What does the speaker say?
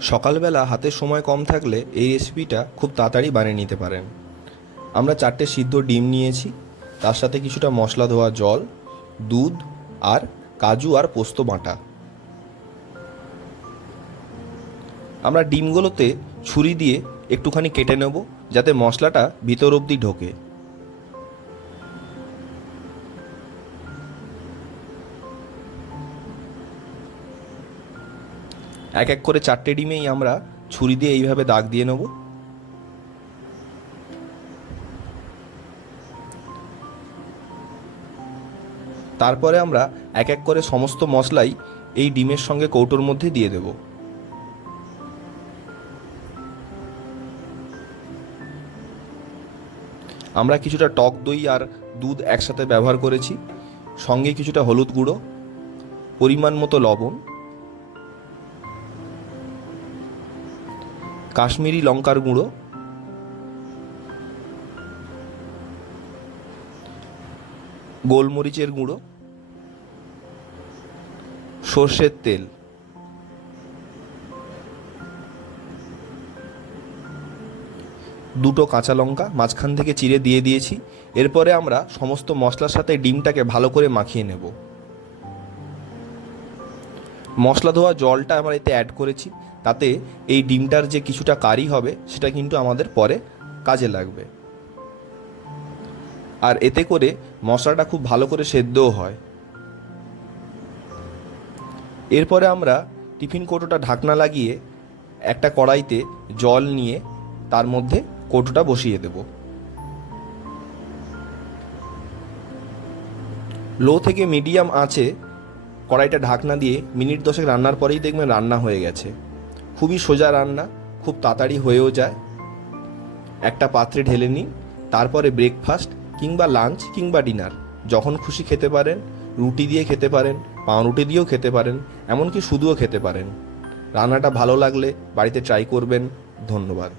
সকালবেলা হাতে সময় কম থাকলে এই রেসিপিটা খুব তাড়াতাড়ি বানিয়ে নিতে পারেন। আমরা চারটে সিদ্ধ ডিম নিয়েছি, তার সাথে কিছুটা মশলা ধোয়া জল, দুধ আর কাজু আর পোস্ত বাটা। আমরা ডিমগুলোতে ছুরি দিয়ে একটুখানি কেটে নেব, যাতে মশলাটা ভিতর অবধি ঢোকে। এক এক করে চারটে ডিমেই আমরা ছুরি দিয়ে এইভাবে দাগ দিয়ে নেব। তারপরে আমরা এক এক করে সমস্ত মশলাই এই ডিমের সঙ্গে কৌটোর মধ্যে দিয়ে দেব। আমরা কিছুটা টক দই আর দুধ একসাথে ব্যবহার করেছি, সঙ্গে কিছুটা হলুদ গুঁড়ো, পরিমাণ মতো লবণ কাশ্মীরি লঙ্কার গুঁড়ো। গোলমরিচের গুঁড়ো। সর্ষের তেল। দুটো কাঁচা লঙ্কা মাঝখান থেকে চিড়ে দিয়ে দিয়েছি। এরপরে আমরা সমস্ত মশলার সাথে ডিমটাকে ভালো করে মাখিয়ে নেব। মশলা ধোয়া জলটা আমরা এতে অ্যাড করেছি, তাতে এই ডিমটার যে কিছুটা কারি হবে, সেটা কিন্তু আমাদের পরে কাজে লাগবে। আর এতে করে মশলাটা খুব ভালো করে সেদ্ধও হয়। এরপরে আমরা টিফিন কৌটোটা ঢাকনা লাগিয়ে একটা কড়াইতে জল নিয়ে তার মধ্যে কৌটোটা বসিয়ে দেব। লো থেকে মিডিয়াম আঁচে কড়াইটা ঢাকনা দিয়ে মিনিট দশেক রান্নার পরেই দেখবেন রান্না হয়ে গেছে। খুবই সোজা রান্না, খুব তাড়াতাড়ি হয়েও যায়। একটা পাত্রে ঢেলে নিন, তারপরে ব্রেকফাস্ট কিংবা লাঞ্চ কিংবা ডিনার যখন খুশি খেতে পারেন, রুটি দিয়ে খেতে পারেন, পাউরুটি দিয়েও খেতে পারেন, এমনকি শুধুও খেতে পারেন। রান্নাটা ভালো লাগলে বাড়িতে ট্রাই করবেন। ধন্যবাদ।